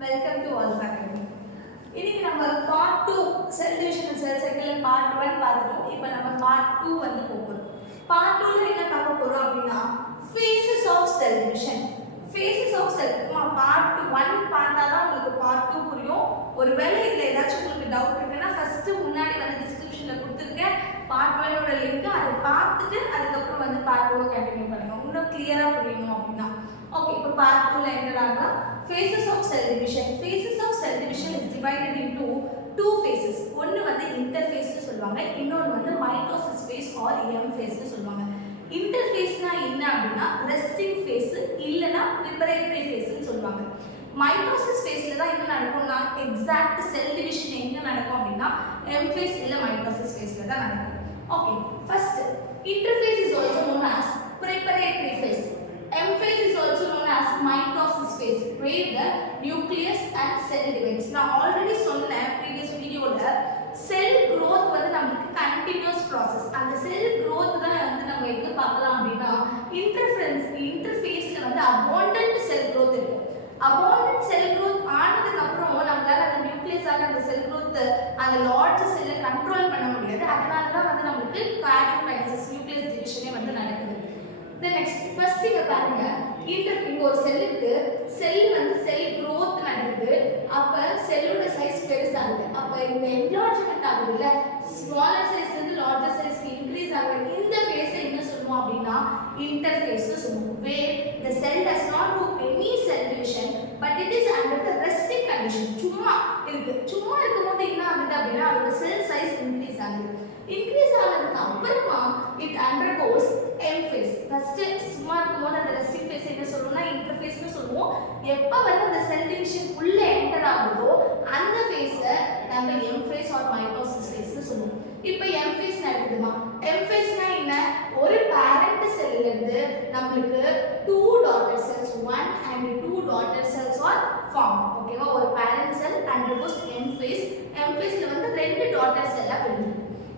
Welcome to all faculty. இன்னைக்கு நம்ம part 2 cell division and cell cycle part 1 பார்த்துட்டோம். இப்போ நம்ம பார்ட் 2 வந்து போறோம். பார்ட் 2 ல என்ன பார்க்க போறோம் அப்படினா phases of cell division. phases of cell part 1 பார்த்தா தான் உங்களுக்கு பார்ட் 2 புரியும். ஒருவேளை இதுல ஏதாச்சும் உங்களுக்கு டவுட் இருக்குன்னா ஃபர்ஸ்ட் முன்னாடி வந்து டிஸ்கிரிப்ஷன்ல கொடுத்திருக்கேன். பார்ட் 1 ஓட லிங்க் அதை பார்த்துட்டு அதுக்கு அப்புறம் வந்து பார்ட் 2 கண்டினியூ பண்ணுங்க. இன்னும் கிளியரா புரியணும் அப்படினா. ஓகே, இப்போ பார்ட் 2 ல என்னன்னா phases of cell division. Phases of cell division is divided into two phases. ஒன்னு வந்து interphase னு சொல்வாங்க, இன்னொரு வந்து mitosis phase or M phase னு சொல்வாங்க. Interphaseனா என்ன அப்படினா resting phase இல்லனா preparatory phase னு சொல்வாங்க. mitosis phaseல தான் என்ன நடக்கும்னா exact cell division எங்க நடக்கும் அப்படினா M phase இல்ல mitosis phaseல தான் நடக்கும். Okay, first interphase is also known as preparatory phase. M phase is also known as mitosis phase, where the nucleus and cell divides. நான் ஆல்ரெடி சொன்னேன் previous வீடியோல cell growth வந்து நமக்கு continuous process. அந்த cell growth தான் வந்து நம்ம எங்க பார்க்கலாம் அப்படினா interphaseல வந்து abundant cell growth இருக்கு. abundant cell growth ஆனதுக்கு அப்புறம் நம்மளால அந்த நியூக்ளியஸ் ஆன அந்த cell growth அந்த large cell கண்ட்ரோல் பண்ண முடியாது. அதனால தான் வந்து நமக்கு காரியோகைனசிஸ் நியூக்ளியஸ் டிவிஷனே வந்து நடக்குது. The next first இங்க பாருங்க, இங்க ஒரு செல் இருக்கு. செல் வந்து செல் growth நடக்குது. அப்ப செல்லோட சைஸ் பெருசாகுது. அப்ப இந்த என்லார்ஜ்மென்ட் ஆகுதுல, ஸ்மாலர் சைஸ்ல இருந்து லார்ஜர் சைஸ்க்கு இன்கிரீஸ் ஆகுது. இந்த ஃபேஸ் என்ன சொல்லுவோம் அப்படினா இன்டர்ஃபேஸ் னு சொல்லுவோம். Where the cell does not do any cell division but it is under the resting condition. சும்மா இருக்கும்போது என்ன ஆகுது அப்படினா அதோட செல் சைஸ் இன்கிரீஸ் ஆகுது. இன்கிரீஸ் ஆனதுக்கு அப்புறமா it undergoes M phase. First சும்மா இருக்கும்போது அந்த ரெஸ்டிங் ஃபேஸ் என்ன சொல்லுவோம்னா இன்டர்ஃபேஸ் னு சொல்லுவோம். எப்ப வந்து அந்த செல் டிவிஷன் உள்ள என்டர் ஆகுதோ அந்த ஃபேஸை நம்ம M phase or mitosis phase னு சொல்லுவோம். இப்போ M phase நடக்குதுமா. M phaseனா என்ன? ஒரு பேரண்ட் செல்ல இருந்து நமக்கு 2 daughter cells, 1 and 2 daughter cells are formed. ஓகேவா? ஒரு parent cell undergoes M phase. M phaseல வந்து ரெண்டு daughter cell பிரியும்.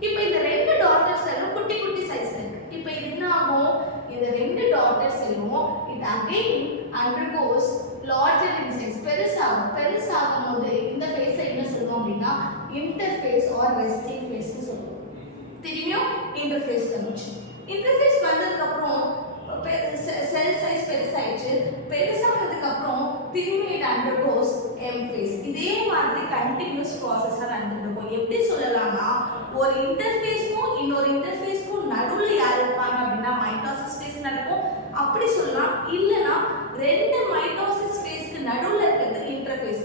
இப்போ இந்த ரெண்டு daughter cell குட்டி குட்டி சைஸ்ல இருக்கு. இப்போ இது என்ன ஆகும்? இந்த ரெண்டு daughter cellம் it again undergoes larger in size. பெருசாகும்போது இந்த ஃபேஸை என்ன சொல்லுவோம் அப்படினா இன்டர்ஃபேஸ் or resting phase னு சொல்லுவோம். திரும்பியும் இன்டர்ஃபேஸ் வந்துச்சு. இன்டர்ஃபேஸ் வந்ததுக்கு அப்புறம் செல் சைஸ் பெருசாயிடுச்சு. பெருசானதுக்கு அப்புறம் திரும்பி it undergoes M phase. இதே மாதிரி கண்டினியூஸ் ப்ராசஸா நடந்துட்டு இருக்கும். எப்படி சொல்லலாம்னா ஒரு இன்டர்ஃபேஸ்க்கும் இன்னொரு இன்டர்ஃபேஸ்க்கும் நடுவுல யார் இருப்பாங்க அப்படின்னா மைட்டோசிஸ் ஃபேஸ் நடக்கும். அப்படி சொல்லலாம். இல்லனா ரெண்டு மைட்டோசிஸ் ஃபேஸ்க்கு நடுவுல இருக்கிறது interphase.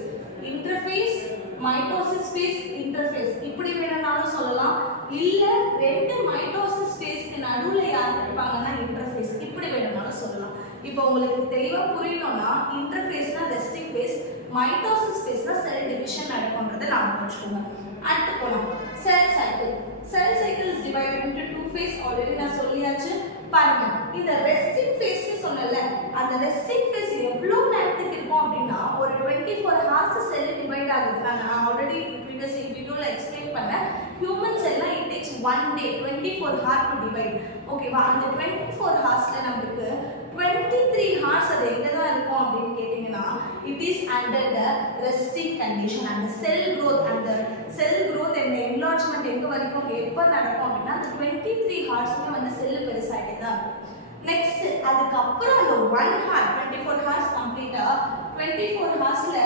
Interphase mitosis phase interphase இப்படி வேணும்னாலும் சொல்லலாம். இல்ல ரெண்டு மைட்டோசிஸ் ஃபேஸ்க்கு நடுவுல யார் இருப்பாங்கன்னா இன்டர்ஃபேஸ் இப்படி வேணும்னாலும் சொல்லலாம். இப்போ உங்களுக்கு தெளிவா புரியணும்னா இன்டர்ஃபேஸ்னா ரெஸ்டிங் ஃபேஸ், மைட்டோசிஸ் ஃபேஸ்னா செல் டிவிஷன் நடக்கும்ன்றதை நாம புரிஞ்சுக்கோங்க. அடுத்து போலாம் cell cycle. Cell cycle is divided into two phase. Already நான் சொல்லியாச்சு. பாருங்க, இந்த ரெஸ்டிங் ஃபேஸ் சொன்னல, அந்த ரெஸ்டிங் ஃபேஸ் எவ்வளவு நேரத்துக்கு இருக்கும் அப்படின்னா ஒரு 24 hours செல் டிவைட் ஆகுது. நான் ஆல்ரெடி ப்ரீவியஸ் வீடியோல எக்ஸ்பிளைன் பண்ணேன். ஹியூமன் செல்னா it takes 1 day 24 hours to divide. ஓகேவா? அந்த 24 hoursல நமக்கு 23 hours அது எங்க தான் இருக்கும் அப்படின்னு கேட்டிங்கன்னா it is under the resting condition. அந்த செல் growth and enlargement எங்க வரைக்கும் எப்ப நடக்கும் அப்படின்னா அந்த 23 hoursல வந்து செல் பெருசாயிட்டே தான் இருக்கும். நெக்ஸ்ட் அதுக்கு அப்புறம் அந்த 1 hour 24 hours கம்ப்ளீட்டா 24 hoursல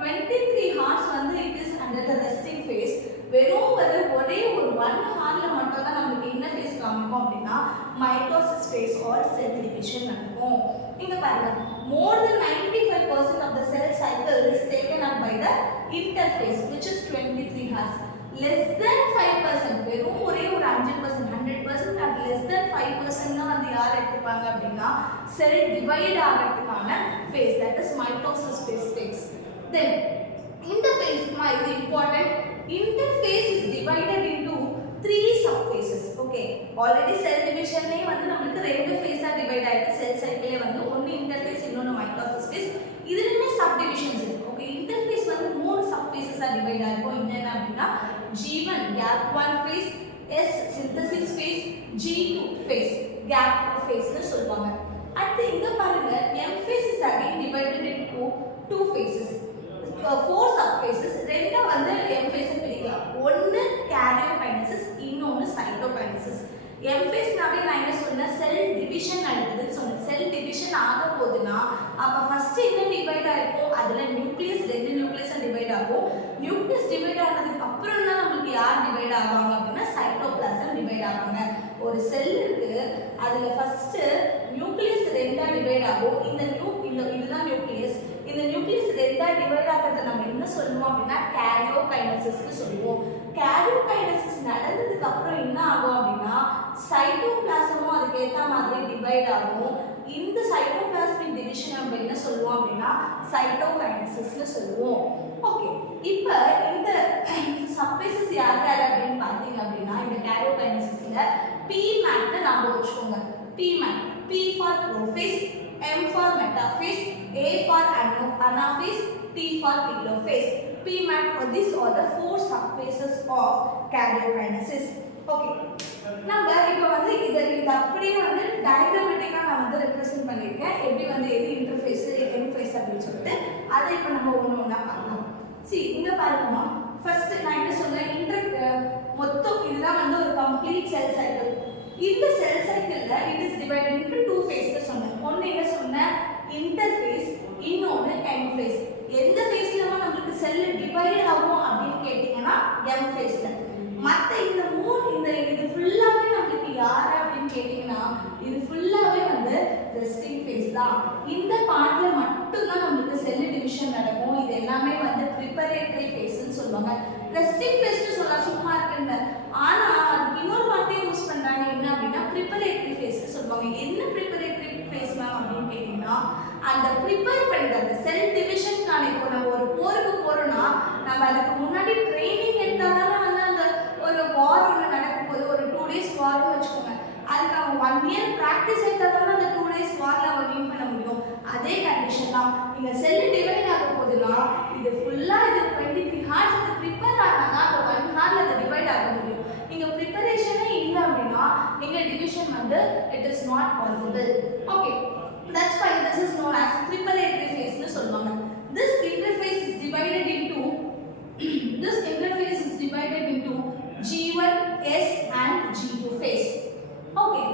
23 hours வந்து it is under the resting phase. வெறும் ஒரே ஒரு 1 hourல மட்டும் தான் நமக்கு என்ன ஃபேஸ் காமிக்கும் அப்படின்னா mitosis phase or cell division நடக்கும். இங்க பாருங்க, more than 95% of the cell cycle is taken up by the interphase which is 23 hours. less than 5%, வெறும் ஒரே ஒரு 5%, 100% at less than 5% தான் வந்து யார் எடுத்துப்பாங்க அப்படின்னா செல் டிவைட் ஆகிறதுக்கான phase, that is mitosis phase takes. Then interphase இது important. Interphase is divided into 3 subphases. Okay, already cell division லே வந்து நமக்கு ரெண்டு ஃபேஸா டிவைட் ஆயிருக்கு. செல் சைக்கிளே வந்து ஒன்னு இன்டர்ஃபேஸ் இன்னொன்னு மைட்டோசிஸ் ஃபேஸ். இதுலயுமே சப்டிவிஷன்ஸ் இருக்கு. ஓகே, இன்டர்ஃபேஸ் வந்து 3 சப்ஃபேஸஸா டிவைட் ஆயிருக்கும். என்னென்ன அப்படின்னா G1 gap 1 phase, S synthesis phase, G2 phase gap 2 phase னு சொல்வாங்க. அடுத்து இங்க பாருங்க M phase is again divided into two phases. Four subphases ரெண்டா வந்து எம் ஃபேஸ் பிரிக்கலாம். ஒன்னு கேரியோகைனசிஸ், இன்னொன்னு சைட்டோகைனசிஸ். எம் ஃபேஸ்னாவே நான் என்ன சொன்னேன், செல் டிவிஷன் நடக்குதுன்னு சொன்னேன். செல் டிவிஷன் ஆக போகுதுன்னா அப்ப ஃபர்ஸ்ட் என்ன டிவைட் ஆயிருக்கும், அதுல நியூக்ளியஸ், ரெண்டு நியூக்ளியஸ் டிவைட் ஆகும். நியூக்ளியஸ் டிவைட் ஆனதுக்கு அப்புறம் தான் நமக்கு யார் டிவைட் ஆவாங்க அப்படின்னா சைட்டோபிளாசம் டிவைட் ஆவாங்க. ஒரு செல் இருக்கு, அதுல ஃபர்ஸ்ட் நியூக்ளியஸ் ரெண்டா டிவைட் ஆகும். இதுதான் நியூக்ளியஸ். இந்த நியூக்ளியஸ் ரெண்டா டிவைட் ஆகிறத நம்ம என்ன சொல்லுவோம் அப்படின்னா கேரியோகைனசிஸ்னு சொல்லுவோம். கேரியோகைனசிஸ் நடந்ததுக்கு அப்புறம் என்ன ஆகும் அப்படின்னா சைட்டோபிளாசமும் அதுக்கு ஏற்ற மாதிரி டிவைட் ஆகும். இந்த சைட்டோபிளாஸ்மிக் டிவிஷன் நம்ம என்ன சொல்லுவோம் அப்படின்னா சைட்டோகைனசிஸ்னு சொல்லுவோம். ஓகே, இப்போ இந்த சப்ஃபேசஸ் யார் யார் அப்படின்னு பார்த்தீங்க அப்படின்னா இந்த கேரியோகைனசிஸ்ல பி மேட்னு ஞாபகம் வச்சுக்கோங்க. P mat, P for prophase, M for metaphase, A for anaphase, T for telophase. P mat. These are the four subphases of karyokinesis. Okay. நம்ம இப்போ வந்து இத அப்படியே வந்து டயக்ராமேட்டிக்கா நான் வந்து ரெப்ரசன்ட் பண்ணிருக்கேன். எப்படி வந்து எது இன்டர்ஃபேஸ், எண்ட் ஃபேஸ் அப்படினு சொல்லிட்டு அதை இப்போ நம்ம ஒவ்வொண்ணா பார்க்கலாம். see இங்க பாருங்கமா, ஃபர்ஸ்ட் நான் என்ன சொன்னேன், மொத்தம் இதுதான் வந்து ஒரு கம்ப்ளீட் செல் சைக்கிள். இந்த செல் சைக்கிள்ல it is divided into two phases சொன்னேன். ஒன்னு என்ன சொன்னேன், இன்டர்ஃபேஸ், இன்னொன்னு எண்ட் ஃபேஸ். எந்த ஃபேஸ்ல நமக்கு செல் டிவைட் ஆகும் அப்படின்னு கேட்டிங்கன்னா எம் ஃபேஸ்ல. மத்த இந்த இது ஃபுல்லாவே நமக்கு யார் அப்படின்னு கேட்டிங்கன்னா இது ஃபுல்லாவே வந்து ரெஸ்டிங் ஃபேஸ் தான். இந்த பார்ட்ல மட்டும் தான் நமக்கு செல் டிவிஷன் நடக்கும். இது எல்லாமே வந்து ப்ரிப்பரேட்டரி ஃபேஸ்னு சொல்லுவாங்க. ரெஸ்டிங் ஃபேஸ்னு சொல்ல சும்மா இருக்குங்க, ஆனா அதுக்கு இன்னொரு வார்த்தையை யூஸ் பண்றாங்க. என்ன அப்படின்னா ப்ரிப்பரேட்டரி ஃபேஸ்னு சொல்லுவாங்க. என்ன ப்ரிப்பரேட்டரி ஃபேஸ் மேம் அப்படின்னு கேட்டிங்கன்னா அந்த ப்ரிப்பேர் பண்ணிட்டு அந்த செல் டிவிஷனுக்கான இப்போ நம்ம ஒரு போருக்கு போறோம்னா நம்ம அதுக்கு முன்னாடி ட்ரைனிங் எடுத்தாதான் வந்து அந்த ஒரு வார் ஒன்று நடக்கும்போது ஒரு 2 days வார்னு வச்சுக்கோங்க, அதுக்கு அவன் 1 year ப்ராக்டிஸ் எடுத்தாதான் அந்த 2 days வார்ல அவன் வின் பண்ண முடியும். அதே கண்டிஷன் தான் இங்க செல் டிவைட் ஆக போகுதுன்னா இது ஃபுல்லா இது 23 hours அது ப்ரிப்பேர் ஆனாதான் அந்த 1 hourல அது டிவைட் ஆக முடியும். இங்க ப்ரிப்பரேஷனே இல்லை அப்படின்னா இங்க டிவிஷன் வந்து it is not possible. Okay, that's why this is known as preparatory phase னு சொல்வாங்க. This interface is divided into G1, S and G2 phase. Okay,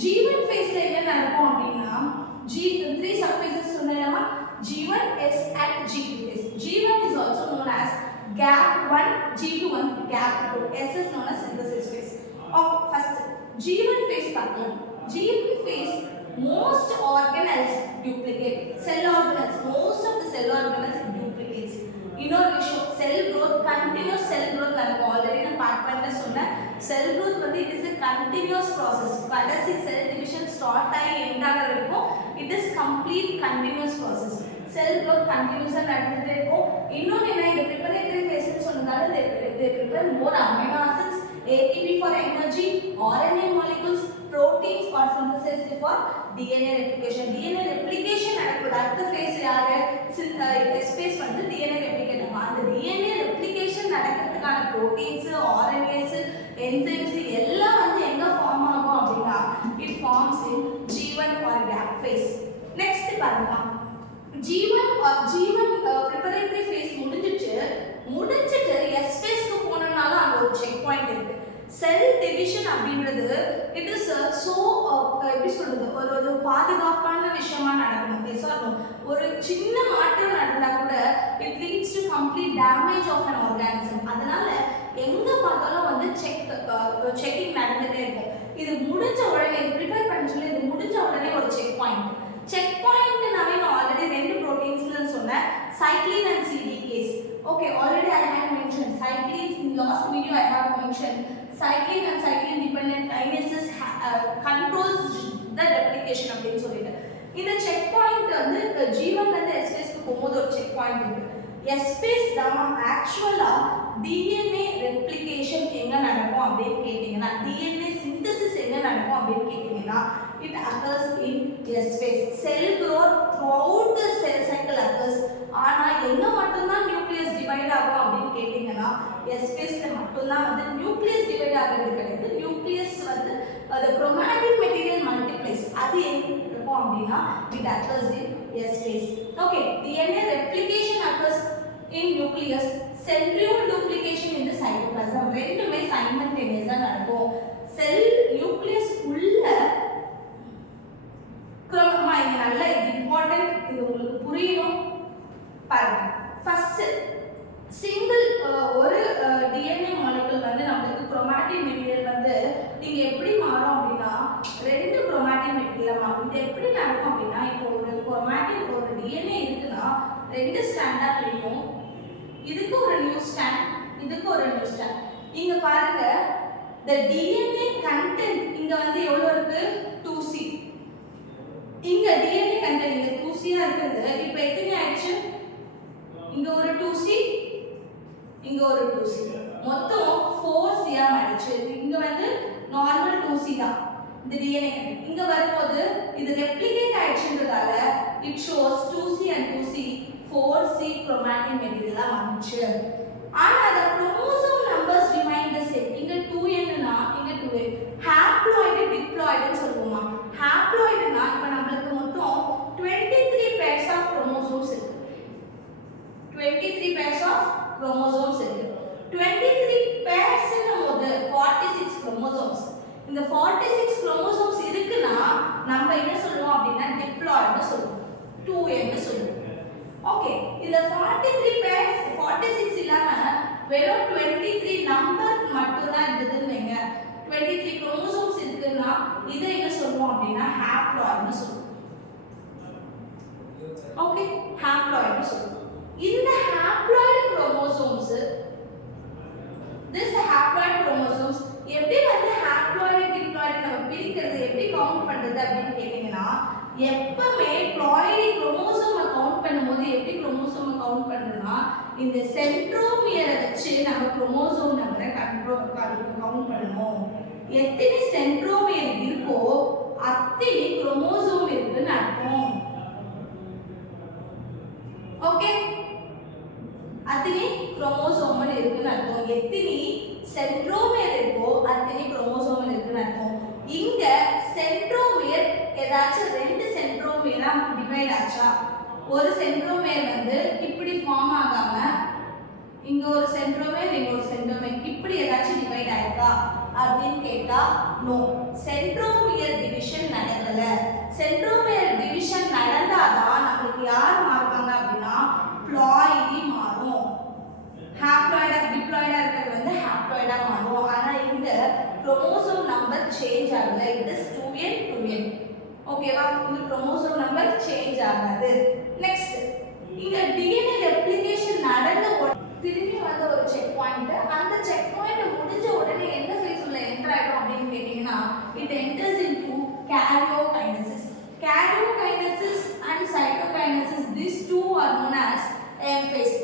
G1 phase ல என்ன நடக்கும் அப்படின்னா three subphases சொன்னேனா G1, S and G2 phase. G1 is also known as gap 1, G2 1 gap 2. S is known as synthesis phase. Okay, first G1 phase பார்க்கலாம். G1 phase most organelles duplicate. Cell organelles, most of the cell organelles duplicates. இன்னொரு விஷயம், செல் growth, continuous cell growth நடக்கும். Already நான் part பண்ண சொன்னேன். செல் growth வந்து it is a continuous process. கடைசி cell division start ஆகி எண்ட் ஆகிற வரைக்கும் it is complete continuous process. Sell growth continuous நடந்துட்டே இருக்கும். இன்னொன்று என்ன, இது preparatory phase னு சொன்னதால they prepare more amino acids, ATP for energy, RNA molecules, proteins for synthesis for DNA replication. DNA replication நடக்குது. அடுத்த ஃபேஸ் யாரு, S phase வந்து DNA replicate ஆகும். அந்த DNA replication நடக்கிறதுக்கான proteins, RNAs, enzymes எல்லாம் வந்து எங்க ஃபார்ம் ஆகும் அப்படின்னா it forms in G1 or gap phase. next பாருங்க, G1 preparatory phase முடிஞ்சிட்டு S phase க்கு போனனால அங்க ஒரு செக் பாயிண்ட் இருக்கு. செல் டிவிஷன் அப்படின்றது இட் இஸ் சோ எப்படி சொல்றது, ஒரு பாதுகாப்பான விஷயமா நடக்கணும். ஒரு சின்ன மாற்றம் நடந்தா கூட it leads to complete damage of an organism. அதனால எங்க பார்த்தாலும் வந்து செக்கிங் நடந்துட்டே இருக்கும். இது முடிஞ்ச உடனே ப்ரிப்பேர் பண்ணி இது முடிஞ்ச உடனே ஒரு செக் பாயிண்ட் நான் ஆல்ரெடி ரெண்டு ப்ரோட்டீன்ஸ்னு சொன்னேன், cyclin and CDKs. okay, already I had mentioned cyclin in last video. I have mentioned cyclin and cyclin dependent kinases controls the replication அப்படினு சொல்லிட்டு இந்த செக் பாயிண்ட் வந்து G1 ல இருந்து S phase க்கு போகும்போது ஒரு செக் பாயிண்ட் இருக்கு. S phase தான் ஆக்சுவலா DNA replication எங்க நடக்கும் அப்படினு கேட்டிங்கனா, DNA synthesis எங்க நடக்கும் அப்படினு கேட்டிங்கனா it occurs in S phase. Cell growth throughout the cell cycle occurs. ஆனா எங்க மட்டும் தான் நியூக்ளியஸ் டிவைட் ஆகும் அப்படினு கேட்டிங்கனா S phase ல மட்டும் தான் வந்து நியூக்ளியஸ் டிவைட் ஆகிறது கிடையாது. நியூக்ளியஸ் வந்து the chromatin material multiplies. அது எங்க இருக்கும் அப்படினா it occurs in S phase. okay, DNA replication occurs in nucleus centriole duplication இந்த சைட்டோபிளாசம் ரெண்டுமே சைமல்டேனியஸா நடக்கும் செல் நியூக்ளியஸ் உள்ள குரோமா இங்க நல்ல இது இம்பார்ட்டன்ட் இது உங்களுக்கு புரியணும் பாருங்க ஃபர்ஸ்ட் சிங்கிள் ஒரு டிஎன்ஏ மாலிக்யூல் வந்து நமக்கு குரோமாட்டின் மெட்டீரியல் வந்து நீங்க எப்படி மாறும் அப்படின்னா ரெண்டு குரோமாட்டின் மெட்டீரியல் மாறும் இது எப்படி நடக்கும் அப்படின்னா இப்போ ஒரு குரோமாட்டின் ஒரு டிஎன்ஏ இருக்குன்னா ரெண்டு ஸ்டாண்டா பிரிக்கும் இதுக்கு ஒரு நியூ ஸ்டாண்ட் இதுக்கு ஒரு நியூ ஸ்டாண்ட் இங்க பாருங்க the DNA content இங்க வந்து எவ்வளவு இருக்கு 2C இங்க DNA content இங்க 2C ஆ இருக்குது இப்போ எத்தனை ஆயிடுச்சு இங்க ஒரு 2C இங்க ஒரு 2C மொத்தம் 4C ஆ மாறிடுச்சு இங்க வந்து நார்மல் 2C தான் இந்த DNA content இங்க வரும்போது இது ரெப்ளிகேட் ஆயிடுச்சுன்றதால it shows 2C and 2C 4C chromatin material ஆ வந்துச்சு ஆனா the chromosome numbers remain the same இங்க 2n னா இங்க 2n haploid diploid னு சொல்லுவோமா haploid னா இப்ப நமக்கு மொத்தம் 23 pairs of chromosomes இருக்கு 23 pairs of chromosomes இருக்கு 23 pairs னும்போது 46 chromosomes இந்த 46 chromosomes இருக்குனா நம்ம என்ன சொல்லுவோம் அப்படினா diploid னு சொல்லுவோம் 2n னு சொல்லுவோம் ஓகே இந்த 43 pairs 46 இல்லாம வெறும் 23 நம்பர் மட்டும் தான் இருந்ததுன்னு வைங்க 23 chromosomes இருக்குன்னா இதை என்ன சொல்லுவோம் அப்படின்னா haploid னு சொல்லுவோம் ஓகே haploid னு சொல்லுவோம் இந்த haploid chromosomes this haploid chromosomes எப்படி வந்து haploid diploid நம்ம பிரிக்கிறது எப்படி கவுண்ட் பண்றது அப்படினு கேட்டிங்கனா எப்பவுமே ploid chromosome கவுண்ட் பண்ணும்போது எப்படி chromosome கவுண்ட் பண்றோம்னா இந்த சென்ட்ரோமியரை வச்சு நம்ம chromosome நம்பரை கவுண்ட் பண்ணனும் எத்தனை சென்ட்ரோமியர் இருக்கோ அத்தனை chromosome இருக்குன்னு அர்த்தம் ஓகே அத்தனை chromosome இருக்குன்னு அர்த்தம் எத்தனை சென்ட்ரோமியர் இருக்கோ அத்தனை chromosome இருக்குன்னு அர்த்தம் இங்க சென்ட்ரோமியர் ஏதாச்சும் ரெண்டு சென்ட்ரோமியரா டிவைட் ஆச்சா ஒரு சென்ட்ரோமியர் வந்து இப்படி ஃபார்ம் ஆகாம இங்க ஒரு சென்ட்ரோமியர் இங்க ஒரு சென்ட்ரோமியர் இப்படி ஏதாச்சும் டிவைட் ஆயிருக்கா அப்படினு கேட்டா நோ சென்ட்ரோமியர் டிவிஷன் நடக்கல சென்ட்ரோமியர் டிவிஷன் நடந்தாதான் நமக்கு யார் மாறுவாங்க அப்படினா ப்ளாய்டி மாறும் ஹாப்ளாய்டா டிப்ளாய்டா இருக்கிறது வந்து ஹாப்ளாய்டா மாறும் ஆனா இந்த குரோமோசோம் நம்பர் சேஞ்ச் ஆகல இட் இஸ் 2n 2n ஓகேவா இந்த குரோமோசோம் நம்பர் சேஞ்ச் ஆகாது நெக்ஸ்ட் இங்க டிஎன்ஏ ரெப்ளிகேஷன் நடந்த திரும்பி வந்த ஒரு செக் பாயிண்ட் அந்த செக் பாயிண்ட் முடிஞ்ச உடனே எந்த ஃபேஸ் உள்ள என்டர் ஆயிடும் அப்படினு கேட்டிங்கனா it enters into karyokinesis karyokinesis and cytokinesis these two are known as phase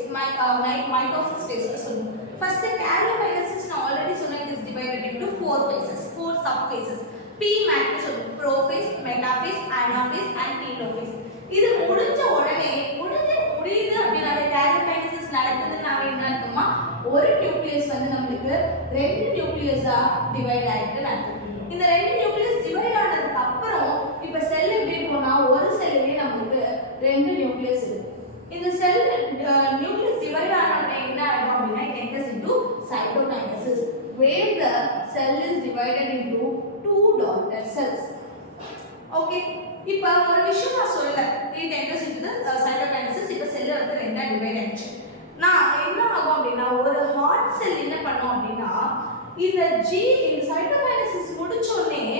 mitosis phase சொல்லுவோம் first karyokinesis நான் ஆல்ரெடி சொன்னேன் it is divided into four phases four sub phases pmat னு சொல்லுவோம் prophase metaphase anaphase and telophase இது முடிஞ்ச உடனே முடியுது அப்படினா அந்த karyokinesis நடக்குதுன்னு நாம என்ன அர்த்தமா ஒரு நியூக்ளியஸ் வந்து நமக்கு ரெண்டு நியூக்ளியஸா டிவைட் ஆயிட்டு நடக்குது இந்த ரெண்டு நியூக்ளியஸ் டிவைட் ஆனதுக்கு அப்புறம் இப்ப செல் எப்படி போனா ஒரு செல்லே நமக்கு ரெண்டு நியூக்ளியஸ் இருக்கு இந்த செல் நியூக்ளியஸ் டிவைட் ஆன உடனே என்ன ஆகும் அப்படினா it enters into cytokinesis where the cell is divided into two daughter cells okay இப்போ ஒரு விஷயம் நான் சொல்றேன் it enters into the cytokinesis இப்போ செல் வந்து ரெண்டா டிவைட் ஆயிடுச்சு நான் என்ன ஆகும் அப்படினா ஒரு ஹார்ட் செல் என்ன பண்ணும் அப்படினா இந்த இந்த cytokinesis முடிச்ச உடனே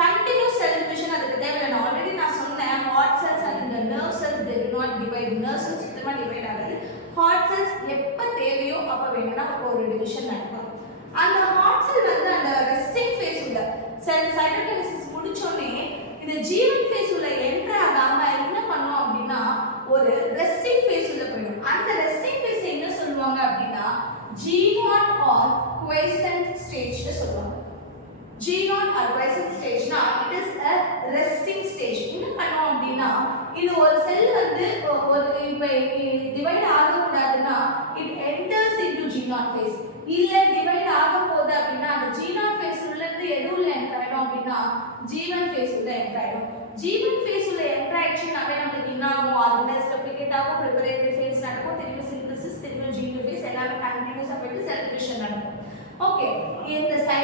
கண்டினியூஸ் செல் டிவிஷன் அதுக்கு தேவையில்லை நான் ஆல்ரெடி நான் சொன்னேன் heart cells and nerve cells they do not divide nerve cells சுத்தமா டிவைட் ஆகாது ஹார்ட் செல்ஸ் எப்ப தேவையோ அப்ப வேணும்னா ஒரு டிவிஷன் நடக்கும் அந்த ஹார்ட் செல் வந்து அந்த ரெஸ்டிங் ஃபேஸ் உள்ள செல் சைட்டோகைனசிஸ் முடிச்ச உடனே இந்த ஜீவன் ஃபேஸ் உள்ள என்டர் ஆகாம என்ன பண்ணும் அப்படினா ஒரு ரெஸ்டிங் ஃபேஸ் உள்ள போய்டும் அந்த ரெஸ்டிங் ஃபேஸ் என்ன சொல்லுவாங்க அப்படினா G0 or quiescent stage னு சொல்லுவாங்க G0 or quiescent stage னா it is a resting stage என்ன பண்ணும் அப்படினா இது ஒரு செல் வந்து ஒரு இப்ப டிவைட் ஆக கூடாதுன்னா it enters into G0 phase இல்ல டிவைட் ஆக போகுது அப்படினா அந்த G0 phase உள்ள இருந்து எது உள்ள என்டர் ஆயிடும் அப்படினா G1 phase உள்ள என்டர் ஆயிடும் G1 phase உள்ள என்டர் ஆயிடுச்சுனாவே நமக்கு என்ன ஆகும் ஆர்கனைஸ் ரெப்ளிகேட் ஆகும் preparatory phase நடக்கும் திருப்பி சிந்தசிஸ் திருப்பி G2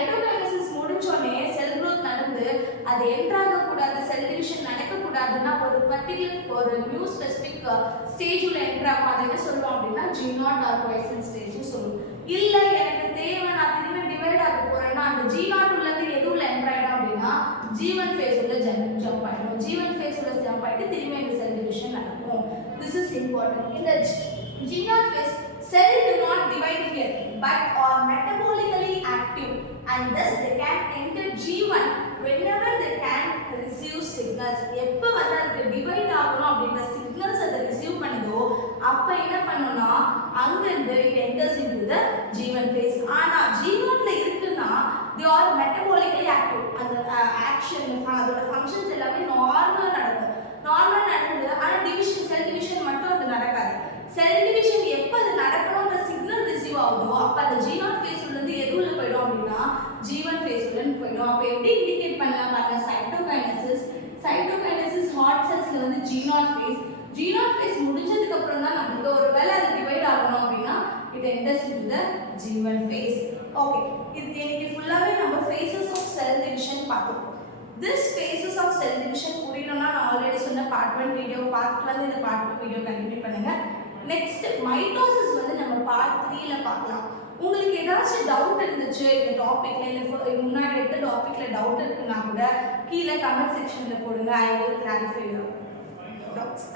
சைட்டோகைனசிஸ் முடிஞ்சோடனே செல் growth நடந்து அது என்ட்ராக கூடாது, செல் டிவிஷன் நடக்க கூடாதுன்னா ஒரு பர்టిక్యులர் ஒரு நியூ ஸ்பெசிபிக் ஸ்டேஜ்ல என்ட்ராகும். அதை என்ன சொல்லுவோம் அப்படின்னா G0 or quiescent stage சொல்லுவோம். இல்ல எனக்கு தேவை நான் திரும்ப டிவைட் ஆக போறேன்னா அந்த G0 உள்ள இருந்து எதுல என்டர் ஆயிடும் அப்படின்னா G1 phase உள்ள ஜம்ப் ஆயிடும். G1 phase உள்ள ஜம்ப் ஆயிட்டு திரும்ப இந்த செல் டிவிஷன் நடக்கும். This is important. In the G0 phase, cell do not divide here but are metabolically active and thus they can enter G1 whenever they can receive signals. எப்ப வந்து அதுக்கு divide ஆகணும் அப்படின்ற signals அதை receive பண்ணுதோ அப்ப என்ன பண்ணும்னா அங்க இருந்து it enters into the G1 phase. ஆனா G0 ல இருக்குன்னா they are metabolically active. அந்த ஆக்ஷன் அதோட ஃபங்க்ஷன்ஸ் எல்லாமே நார்மலா நடக்கும். நார்மலா நடந்து ஆனா டிவிஷன் செல் டிவிஷன் மட்டும் அது நடக்காது. செல் டிவிஷன் எப்ப அது நடக்கணும்ன்ற சிக்னல் ரிசீவ் ஆகுதோ அப்ப அந்த G0 phase உள்ள இருந்து எதுல போய்டும் அப்படின்னா G1 phase உள்ள போய்டும். அப்ப எப்படி இண்டிகேட் பண்ணலாம் பாருங்க சைட்டோகைனசிஸ் ஹார்ட் செல்ஸ்ல வந்து G0 phase முடிஞ்சதுக்கு அப்புறம் தான் நமக்கு ஒருவேளை அது டிவைட் ஆகணும் அப்படின்னா it enters into the G1 phase. Okay, இது இன்னைக்கு ஃபுல்லாவே நம்ம phases of cell division பார்த்தோம். This phases of cell division புரியணும்னா நான் ஆல்ரெடி சொன்ன பார்ட் 1 வீடியோ பார்த்துட்டு வந்து இந்த பார்ட் 2 வீடியோ கண்டினியூ பண்ணுங்க. நெக்ஸ்ட் மைட்டோசிஸ் வந்து நம்ம பார்ட் 3 ல பார்க்கலாம். உங்களுக்கு ஏதாச்சும் டவுட் இருந்துச்சு இந்த டாபிக்ல இல்ல முன்னாடி எடுத்த டாபிக்ல டவுட் இருக்குன்னா கூட கீழே கமெண்ட் செக்ஷன்ல போடுங்க. I will clarify your doubts.